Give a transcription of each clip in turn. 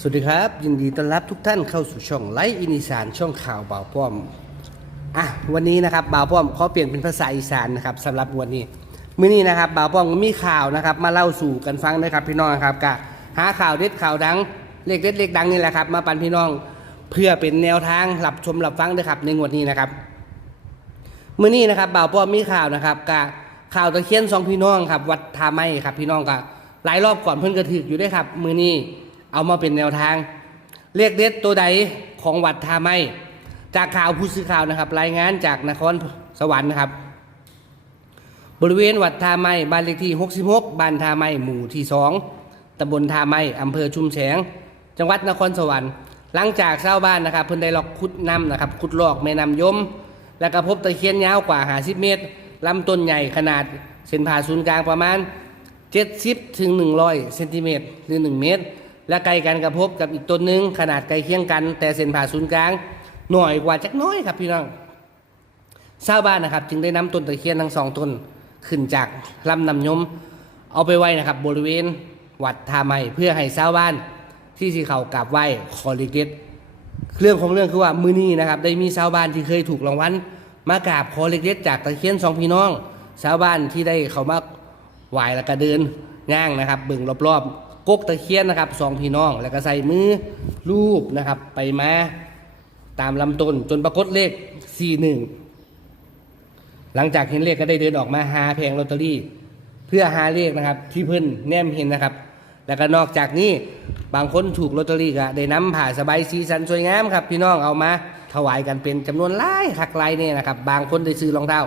สวัสดีครับ ยินดีต้อนรับทุกท่านเข้าสู่ช่องไลฟ์อินิสานช่องข่าวบ่าวป้อมอะวันนี้นะครับบ่าวป้อมขอเปลี่ยนเป็นภาษาอีสานนะครับสำหรับวันนี้มื้อนี้นะครับบ่าวป้อมมีข่าวนะครับ มาเล่าสู่กันฟังนะครับพี่น้องครับกะหาข่าวเด็ดข่าวดังเลขเด็ดเลขดังนี่แหละครับ มาปันพี่น้องเพื่อเป็นแนวทางหลับชมหลับฟังนะครับในงวดนี้นะครับมื้อนี้นะครับบ่าวป้อมมีข่าวนะครับกะข่าวตะเคียนสองพี่น้องครับ วัดทาไม้ครับพี่น้องก็หลายรอบก่อนเพิ่นกระถึกอยู่ด้วยครับ มื้อนี้ เอามาเป็นแนวทาง เลขเด็ดตัวใดของวัดท่าไม้จากข่าวผู้สื่อข่าวนะครับ รายงานจากนครสวรรค์นะครับ บริเวณวัดท่าไม้บ้านเลขที่ 66 บ้านท่าไม้หมู่ที่ 2ตำบลท่าไม้อำเภอชุมแสง จังหวัดนครสวรรค์หลังจากเช้าวบ้านนะครับเพิ่นได้ลอกขุดน้ำนะครับขุดลอกแม่น้ำยม แล้วก็พบตะเคียนยาวกว่า50เมตรลำต้นใหญ่ขนาดเส้นผ่าศูนย์กลางประมาณ 70ถึง100เซนติเมตรหรือ 1 เมตร และไกลกันกับพบกับอีกต้นหนึ่งขนาดใกล้เคียงกัน แต่เส้นผ่าศูนย์กลางหน่อยกว่าจักน้อยครับพี่น้องชาวบ้านนะครับ จึงได้นำต้นตะเคียนทั้งสองต้นขึ้นจากลำนำยม เอาไปไว้นะครับ บริเวณวัดท่าไม้เพื่อให้ชาวบ้านที่สีเขากราบไหว้ขอเลขเด็ดเรื่องของเรื่องคือว่ามือนี้นะครับ ได้มีชาวบ้านที่เคยถูกรางวัลมากราบขอเลขเด็ดจากตะเคียนสองพี่น้องชาวบ้านที่ได้เขามาไหว้แล้วก็เดินย่างนะครับบิ่งรอบๆ กกตะเคียนนะครับสองพี่น้อง แล้วก็ใส่มือรูปนะครับ ไปมาตามลำต้นจนปรากฏเลขสี่หนึ่งหลังจากเห็นเลขก็ได้เดินออกมาหาแผงลอตเตอรี่ เพื่อหาเลขนะครับ ที่เพิ่นแนมเห็นนะครับ แล้วก็นอกจากนี้บางคนถูกลอตเตอรี่ก็ได้นำผ่าสบายสีสันสวยงามครับ พี่น้องเอามาถวายกันเป็นจำนวนหลายคักหลายเนี่ยนะครับ บางคนได้ซื้อรองเท้า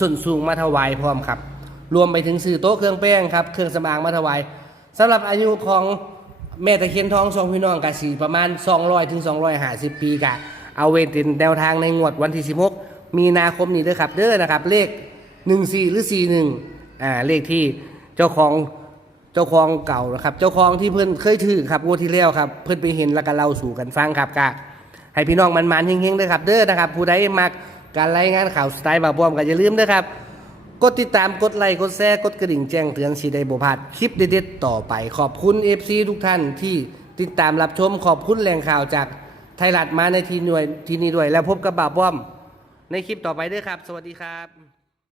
ส้นสูงมาถวายพร้อมครับ รวมไปถึงซื้อโต๊ะเครื่องแป้งครับ เครื่องสมางมาถวาย สำหรับอายุของแม่ตะเคียนทองสองพี่น้องกะสีประมาณ 200ถึง250 ปีกะ เอาเวนเป็นแนวทางในงวดวันที่ 16 มีนาคมนี้เด้อครับเด้อนะครับ เลข 14 หรือ 41อ่าเลขที่เจ้าของเจ้าของเก่านะครับเจ้าของที่เพื่อนเคยถือครับงวดที่แล้วครับ เพื่อนไปเห็นแล้วก็เล่าสู่กันฟังครับกะให้พี่น้องมันๆเฮงๆเด้อครับเด้อนะครับผู้ใดมักการรายงานข่าวสไตล์บาบอมก็อย่าลืมเด้อครับ กดติดตามกดไลค์กดแชร์กดกระดิ่งแจ้งเตือนสีได้บ่พลาดคลิปเด็ดๆต่อไป ขอบคุณ FC ทุกท่านที่ติดตามรับชมขอบคุณแหล่งข่าวจากไทยรัฐมาในทีหน่วยที่นี้ด้วย แล้วพบกับบ่าวป้อมในคลิปต่อไปด้วยครับ สวัสดีครับ